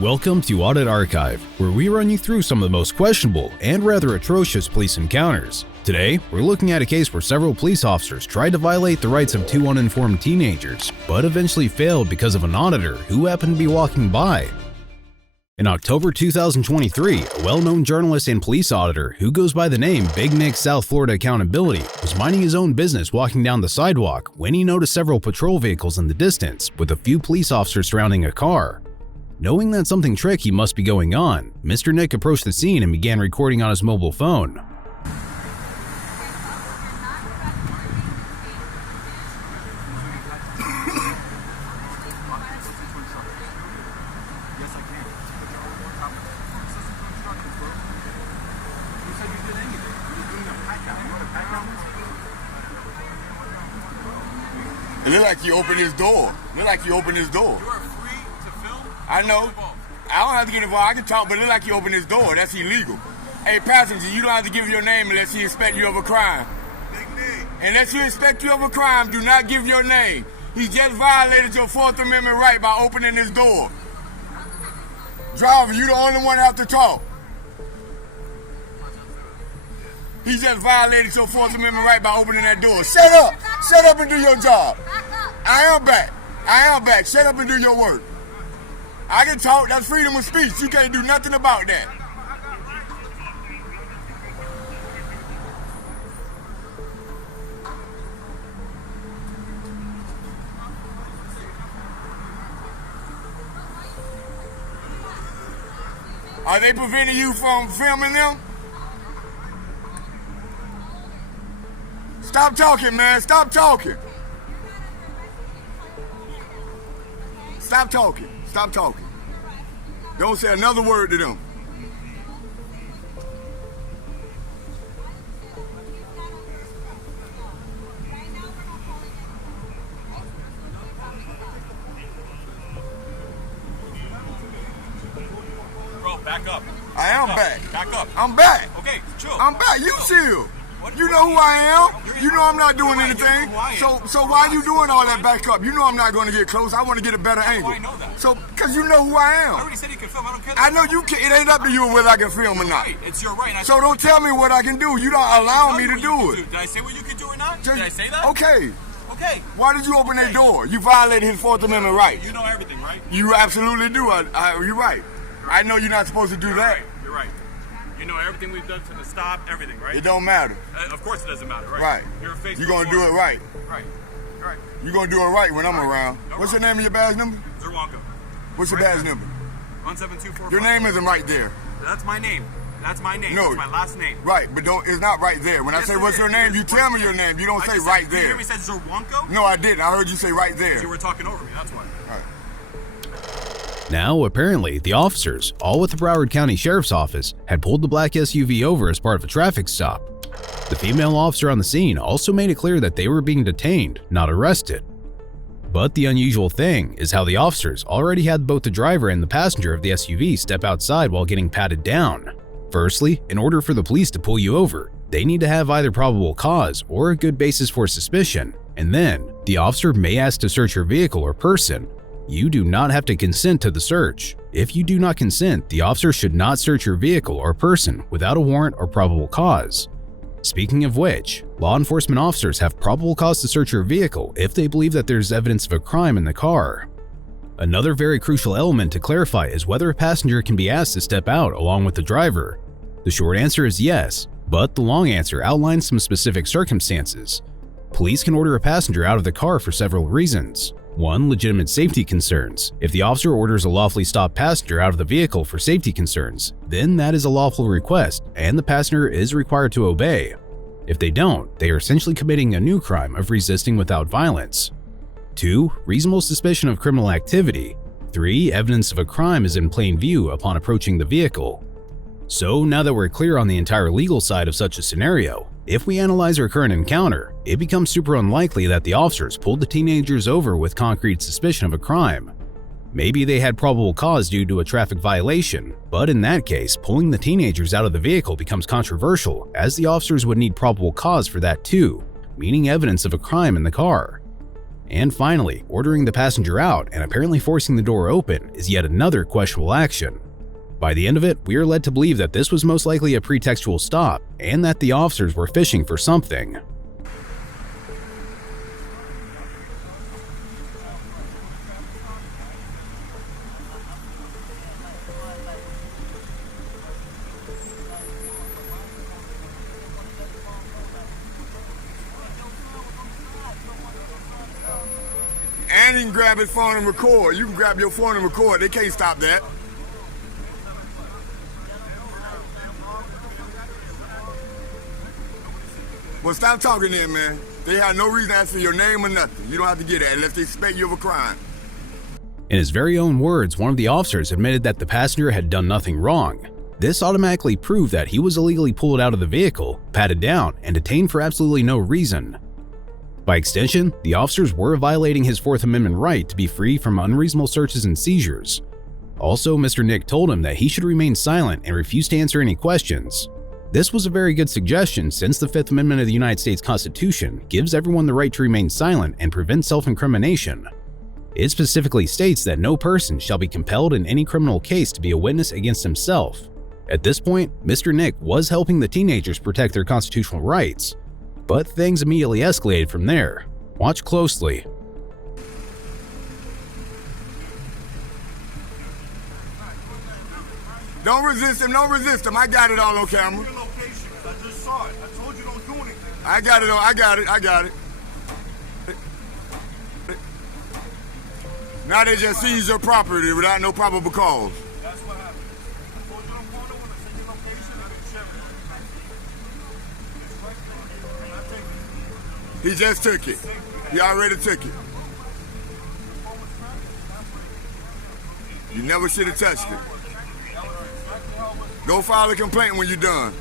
Welcome to Audit Archive, where we run you through some of the most questionable and rather atrocious police encounters. Today, we're looking at a case where several police officers tried to violate the rights of two uninformed teenagers, but eventually failed because of an auditor who happened to be walking by. In October 2023, a well-known journalist and police auditor who goes by the name Big Nick South Florida Accountability was minding his own business walking down the sidewalk when he noticed several patrol vehicles in the distance with a few police officers surrounding a car. Knowing that something tricky must be going on, Mr. Nick approached the scene and began recording on his mobile phone. It look like you opened his door. Look like you opened his door. You are free to film. I know. I don't have to get involved. I can talk, but it look like you opened his door. That's illegal. Hey, passenger, you don't have to give your name unless he suspect you of a crime. Big Nick. Unless you suspect you of a crime, do not give your name. He just violated your Fourth Amendment right by opening his door. Driver, you the only one that have to talk. He just violated your Fourth Amendment right by opening that door. Shut up! Shut up and do your job. I am back. Shut up and do your work. I can talk. That's freedom of speech. You can't do nothing about that. Are they preventing you from filming them? Stop talking, man. Stop talking. Stop talking. Stop talking. Don't say another word to them. Bro, back up. I am back. Back up. I'm back. Okay, chill. I'm back. You chill. You know who I am. You know I'm not doing anything. So why are you doing all that back up? You know I'm not going to get close. I want to get a better angle. I know that. So, because you know who I am. I already said you can film. I don't care. I know you can. It ain't up to you whether I can film or not. Right. It's your right. So don't tell me what I can do. You don't allow me to do it. Did I say what you can do or not? Did I say that? Okay. Okay. Why did you open that door? You violated his Fourth Amendment right. You know everything, right? You absolutely do. You're right. I know you're not supposed to do that. You're right. You know everything we've done to stop everything, right? It don't matter. Of course it doesn't matter, right? Right. You're a Facebook. You're going to do it right. Right. Right. You're going to do it right when I'm around. No What's your problem. name and your badge number? Zerwanko. What's your Right badge there. number? 17245. Your name isn't right there. That's my name. That's my name. No. That's my last name. Right, but it's not right there. When I Yes, say it what's is. your It name, is you tell right me your there. name. You don't say just right Did you hear there. me say Zerwanko? No, I didn't. I heard you say right there. You were talking over me. That's why. Now, apparently, the officers, all with the Broward County Sheriff's Office, had pulled the black SUV over as part of a traffic stop. The female officer on the scene also made it clear that they were being detained, not arrested. But the unusual thing is how the officers already had both the driver and the passenger of the SUV step outside while getting patted down. Firstly, in order for the police to pull you over, they need to have either probable cause or a good basis for suspicion, and then the officer may ask to search your vehicle or person. You do not have to consent to the search. If you do not consent, the officer should not search your vehicle or person without a warrant or probable cause. Speaking of which, law enforcement officers have probable cause to search your vehicle if they believe that there's evidence of a crime in the car. Another very crucial element to clarify is whether a passenger can be asked to step out along with the driver. The short answer is yes, but the long answer outlines some specific circumstances. Police can order a passenger out of the car for several reasons. 1. Legitimate safety concerns. If the officer orders a lawfully stopped passenger out of the vehicle for safety concerns, then that is a lawful request and the passenger is required to obey. If they don't, they are essentially committing a new crime of resisting without violence. 2. Reasonable suspicion of criminal activity. 3. Evidence of a crime is in plain view upon approaching the vehicle. So now that we're clear on the entire legal side of such a scenario, if we analyze our current encounter, it becomes super unlikely that the officers pulled the teenagers over with concrete suspicion of a crime. Maybe they had probable cause due to a traffic violation, but in that case, pulling the teenagers out of the vehicle becomes controversial, as the officers would need probable cause for that too, meaning evidence of a crime in the car. And finally, ordering the passenger out and apparently forcing the door open is yet another questionable action. By the end of it, we are led to believe that this was most likely a pretextual stop and that the officers were fishing for something. And he can grab his phone and record. You can grab your phone and record. They can't stop that. Well, stop talking then, man. They have no reason to ask for your name or nothing. You don't have to get that unless they suspect you of a crime. In his very own words, one of the officers admitted that the passenger had done nothing wrong. This automatically proved that he was illegally pulled out of the vehicle, patted down, and detained for absolutely no reason. By extension, the officers were violating his Fourth Amendment right to be free from unreasonable searches and seizures. Also, Mr. Nick told him that he should remain silent and refuse to answer any questions. This was a very good suggestion since the Fifth Amendment of the United States Constitution gives everyone the right to remain silent and prevent self-incrimination. It specifically states that no person shall be compelled in any criminal case to be a witness against himself. At this point, Mr. Nick was helping the teenagers protect their constitutional rights, but things immediately escalated from there. Watch closely. Don't resist him, don't resist him. I got it all on camera. Your location, I just saw it. I told you don't do anything. I got it, I got it. Now they just seize your property without no probable cause. That's what happened. I told you don't go nowhere. I sent your location. I didn't share it. He just took it. He already took it. You never should have touched it. Go file a complaint when you're done.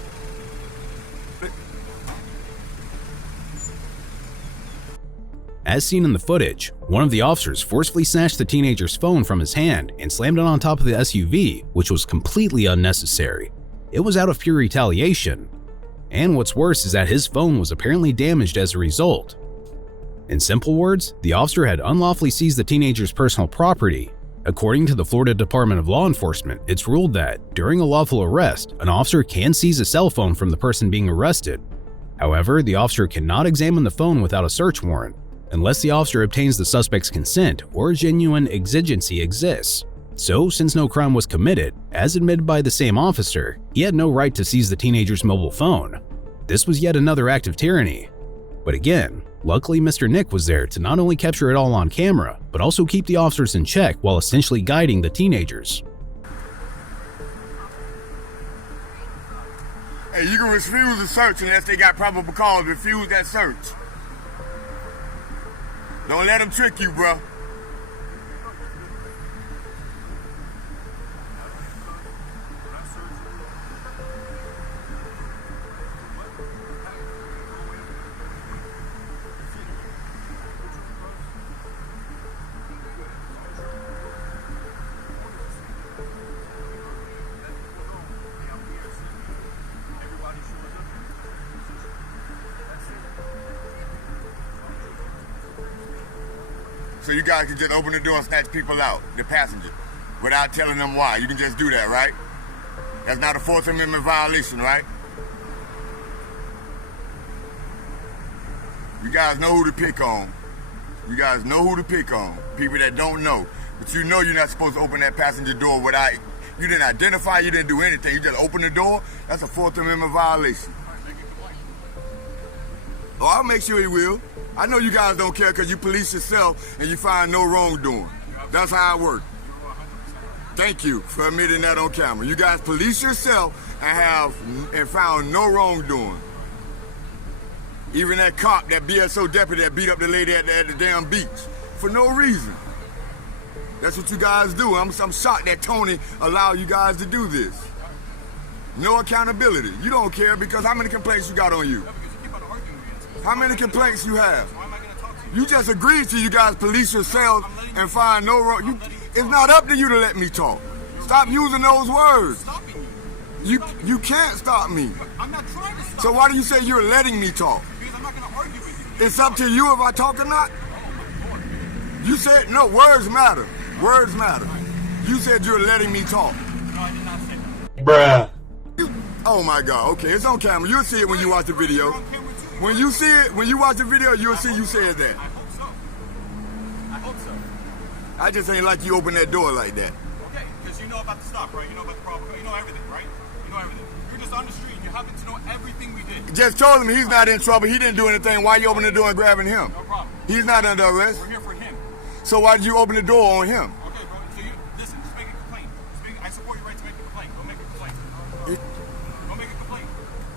As seen in the footage, one of the officers forcefully snatched the teenager's phone from his hand and slammed it on top of the SUV, which was completely unnecessary. It was out of pure retaliation. And what's worse is that his phone was apparently damaged as a result. In simple words, the officer had unlawfully seized the teenager's personal property. According to the Florida Department of Law Enforcement, it's ruled that, during a lawful arrest, an officer can seize a cell phone from the person being arrested. However, the officer cannot examine the phone without a search warrant, unless the officer obtains the suspect's consent or a genuine exigency exists. So, since no crime was committed, as admitted by the same officer, he had no right to seize the teenager's mobile phone. This was yet another act of tyranny. But again, luckily Mr. Nick was there to not only capture it all on camera, but also keep the officers in check while essentially guiding the teenagers. Hey, you can refuse a search unless they got probable cause. Refuse that search. Don't let them trick you, bro. So you guys can just open the door and snatch people out, the passenger, without telling them why. You can just do that, right? That's not a Fourth Amendment violation, right? You guys know who to pick on. You guys know who to pick on. People that don't know. But you know you're not supposed to open that passenger door without, you didn't identify, you didn't do anything. You just open the door. That's a Fourth Amendment violation. Oh, I'll make sure he will. I know you guys don't care because you police yourself and you find no wrongdoing. That's how it works. Thank you for admitting that on camera. You guys police yourself and found no wrongdoing. Even that cop, that BSO deputy that beat up the lady at the damn beach for no reason. That's what you guys do. I'm shocked that Tony allowed you guys to do this. No accountability. You don't care because how many complaints you got on you? How many complaints you have? You just agreed to you guys police yourselves and find no wrong. It's not up to you to let me talk. Stop using those words. You can't stop me. I'm not trying to stop. So why do you say you're letting me talk? Because I'm not going to argue with you. It's up to you if I talk or not. You said, no, words matter. Words matter. You said you're letting me talk. No, I did not say that. Bruh. Oh my God, okay, it's on camera. You'll see it when you watch the video. When you see it, when you watch the video, you'll see you said that. I hope so. I hope so. I just ain't like you open that door like that. Okay, because you know about the stop, right? You know about the problem. You know everything, right? You know everything. You're just on the street. You happen to know everything we did. Just told him he's not in trouble. He didn't do anything. Why you open the door and grabbing him? No problem. He's not under arrest. We're here for him. So why did you open the door on him? Okay, bro. So you listen. Just make a complaint. I support your right to make a complaint. Go make a complaint. Go make a complaint.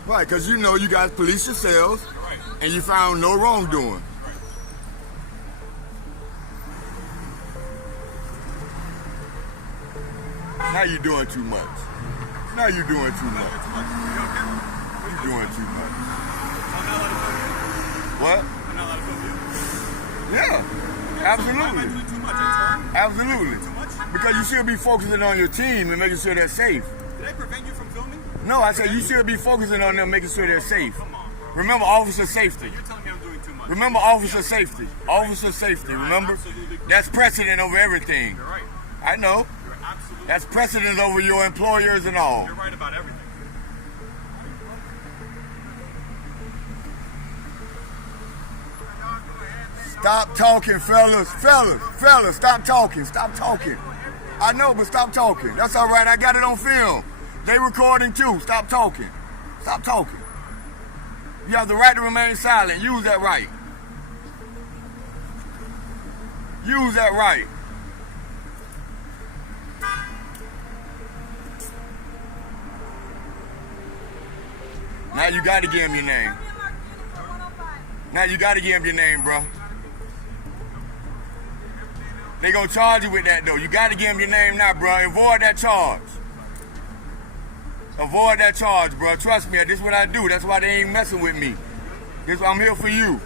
Right, because you know you guys police yourselves You're right. and you found no wrongdoing. Right. Now you're doing too much. Now you're doing too much. Too much. You okay? You're doing too much. I'm not allowed to film you. What? I'm not allowed to film you. Yeah, Why am I absolutely. doing too much? I turn. Absolutely. Too much? Because you should be focusing on your team and making sure they're safe. Did I prevent you from filming? No, I said you should be focusing on them, making sure they're safe. Come on. Remember officer safety. You're telling me I'm doing too much. Remember officer safety. Officer safety, remember? That's precedent over everything. You're right. I know. You're absolutely That's precedent over your employers and all. You're right about everything. Stop talking, fellas. Fellas, stop talking. Stop talking. I know, but stop talking. That's all right. I got it on film. They recording too. Stop talking. Stop talking. You have the right to remain silent. Use that right. Use that right. Now you got to give him your name. Now you got to give him your name, bro. They gonna charge you with that though. You got to give him your name now, bro. Avoid that charge. Avoid that charge, bro. Trust me, this is what I do. That's why they ain't messing with me. I'm here for you.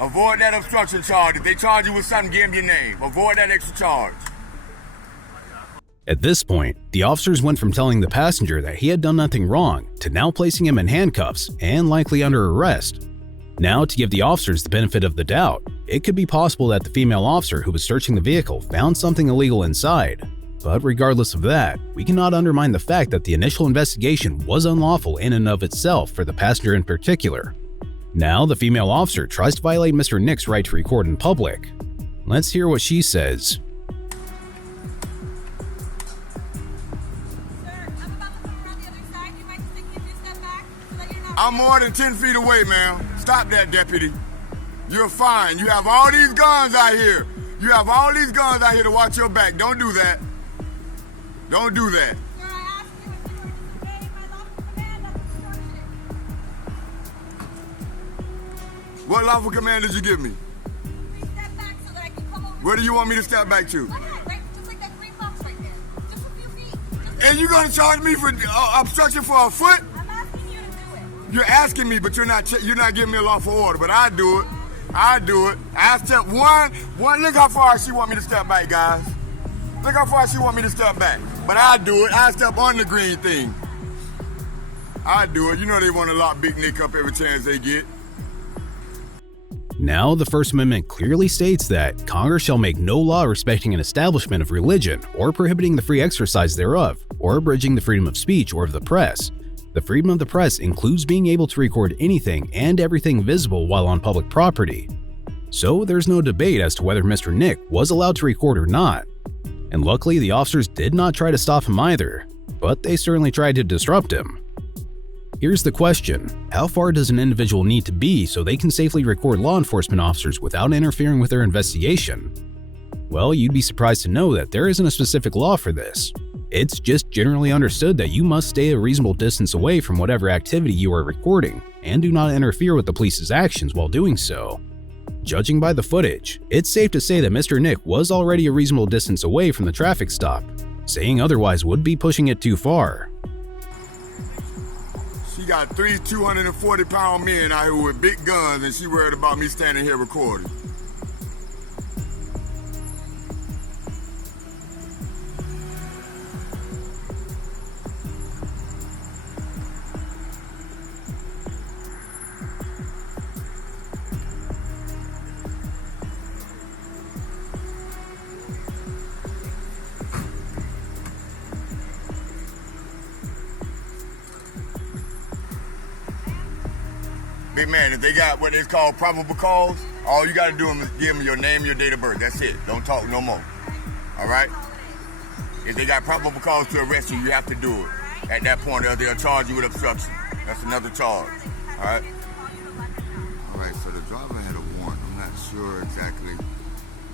Avoid that obstruction charge. If they charge you with something, give them your name. Avoid that extra charge. At this point, the officers went from telling the passenger that he had done nothing wrong to now placing him in handcuffs and likely under arrest. Now, to give the officers the benefit of the doubt, it could be possible that the female officer who was searching the vehicle found something illegal inside. But regardless of that, we cannot undermine the fact that the initial investigation was unlawful in and of itself for the passenger in particular. Now, the female officer tries to violate Mr. Nick's right to record in public. Let's hear what she says. I'm more than 10 feet away, ma'am. Stop that, deputy. You're fine. You have all these guns out here. You have all these guns out here to watch your back. Don't do that. Don't do that. Sir, I asked you if you were obeying my lawful command of obstruction. What lawful command did you give me? Please step back so that I can come over. Where do you want me to step back to? Go ahead, right? Just like that green box right there. Just a few feet. And you're gonna charge me for obstruction for a foot? I'm asking you to do it. You're asking me, but you're not giving me a lawful order. But I do it. I do it. I step one. Look how far she want me to step back, guys. Look how far she want me to step back. But I do it. I step on the green thing. I do it. You know they want to lock Big Nick up every chance they get. Now, the First Amendment clearly states that Congress shall make no law respecting an establishment of religion or prohibiting the free exercise thereof, or abridging the freedom of speech or of the press. The freedom of the press includes being able to record anything and everything visible while on public property. So there's no debate as to whether Mr. Nick was allowed to record or not. And luckily, the officers did not try to stop him either, but they certainly tried to disrupt him. Here's the question: how far does an individual need to be so they can safely record law enforcement officers without interfering with their investigation? Well, you'd be surprised to know that there isn't a specific law for this. It's just generally understood that you must stay a reasonable distance away from whatever activity you are recording, and do not interfere with the police's actions while doing so. Judging by the footage, it's safe to say that Mr. Nick was already a reasonable distance away from the traffic stop. Saying otherwise would be pushing it too far. She got 3 240-pound men out here with big guns, and she worried about me standing here recording. Big man, if they got what is called probable cause, all you gotta do is give them your name, your date of birth. That's it. Don't talk no more. All right? If they got probable cause to arrest you, you have to do it. At that point, they'll charge you with obstruction. That's another charge. All right? All right, so the driver had a warrant. I'm not sure exactly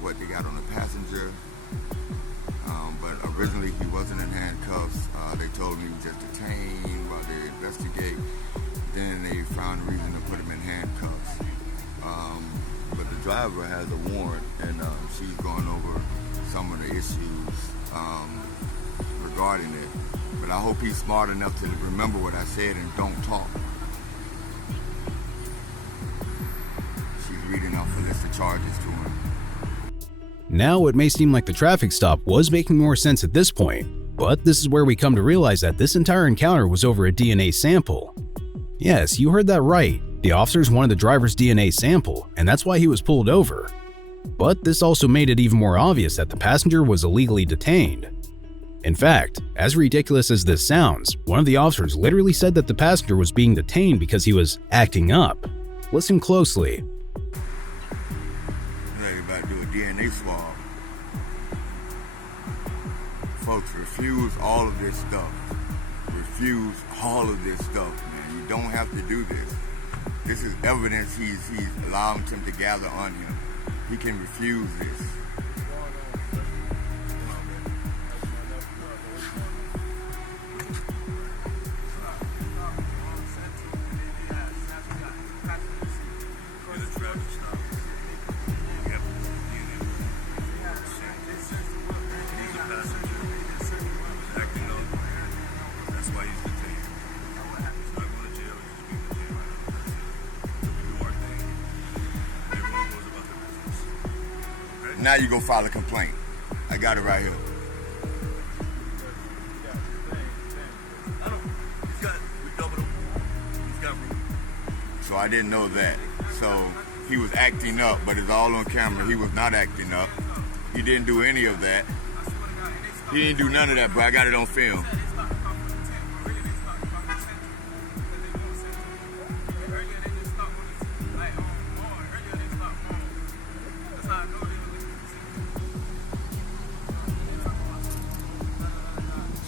what they got on the passenger, but originally he wasn't in handcuffs. They told him he was just detained while they investigate. Then they found a reason to put him in handcuffs. But the driver has a warrant, and she's going over some of the issues regarding it. But I hope he's smart enough to remember what I said and don't talk. She's reading off a list of charges to him. Now, it may seem like the traffic stop was making more sense at this point, but this is where we come to realize that this entire encounter was over a DNA sample. Yes, you heard that right. The officers wanted the driver's DNA sample, and that's why he was pulled over. But this also made it even more obvious that the passenger was illegally detained. In fact, as ridiculous as this sounds, one of the officers literally said that the passenger was being detained because he was acting up. Listen closely. They're about to do a DNA swab. Folks, refuse all of this stuff. Refuse all of this stuff, man. You don't have to do this. This is evidence he's allowing them to gather on him. He can refuse this. Now you go file a complaint. I got it right here. So I didn't know that. So he was acting up, but it's all on camera. He was not acting up. He didn't do any of that. He didn't do none of that, bro. I got it on film.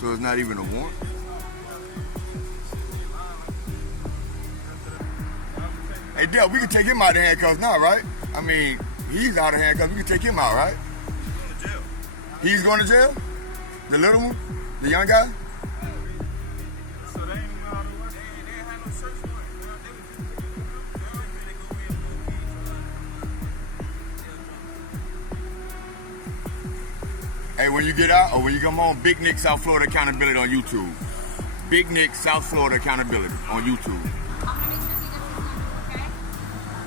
So it's not even a warrant? Hey, Dale, we can take him out of handcuffs now, right? I mean, he's out of handcuffs. We can take him out, right? He's going to jail. He's going to jail? The little one? The young guy? So they ain't even out of the way. They ain't had no search warrant. Hey, when you get out or when you come home, Big Nick South Florida Accountability on YouTube. Big Nick South Florida Accountability on YouTube.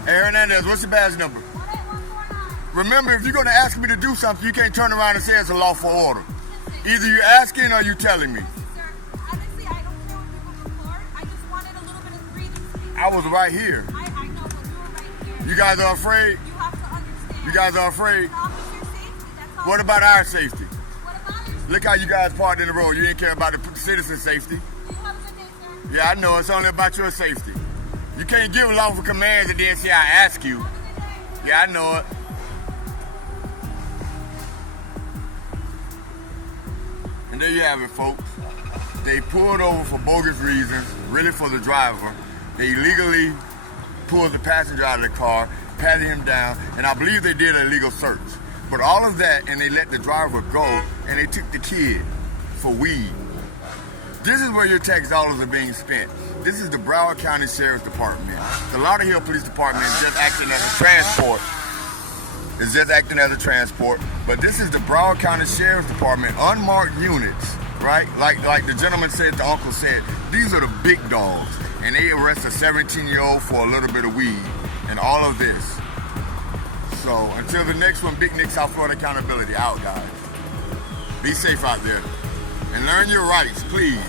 Hey, Hernandez, what's the badge number? 18149. Remember, if you're going to ask me to do something, you can't turn around and say it's a lawful order. Either you're asking or you're telling me. Sir, honestly, I don't care what people report. I just wanted a little bit of breathing space. I was right here. I know, but you were right here. You guys are afraid? You have to understand. You guys are afraid? It's an officer's safety, that's all. What about our safety? What about your Look how you guys parked in the road. You didn't care about the citizen's safety. Do you have a good day, sir? Yeah, I know. It's only about your safety. You can't give lawful commands and then say I ask you. Have a good day. Yeah, I know it. And there you have it, folks. They pulled over for bogus reasons, really for the driver. They illegally pulled the passenger out of the car, patted him down, and I believe they did an illegal search. But all of that, and they let the driver go, and they took the kid for weed. This is where your tax dollars are being spent. This is the Broward County Sheriff's Department. The Lauderhill Police Department is just acting as a transport. It's just acting as a transport. But this is the Broward County Sheriff's Department, unmarked units, right? Like the gentleman said, the uncle said, these are the big dogs. And they arrest a 17-year-old for a little bit of weed and all of this. So until the next one, Big Nick South Florida Accountability out, guys. Be safe out there and learn your rights, please.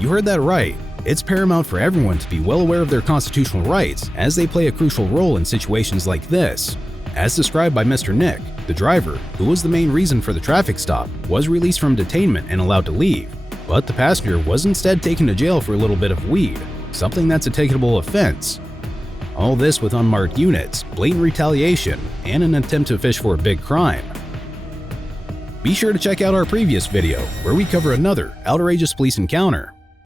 You heard that right. It's paramount for everyone to be well aware of their constitutional rights, as they play a crucial role in situations like this. As described by Mr. Nick, the driver, who was the main reason for the traffic stop, was released from detainment and allowed to leave. But the passenger was instead taken to jail for a little bit of weed, something that's a takeable offense. All this with unmarked units, blatant retaliation, and an attempt to fish for a big crime. Be sure to check out our previous video, where we cover another outrageous police encounter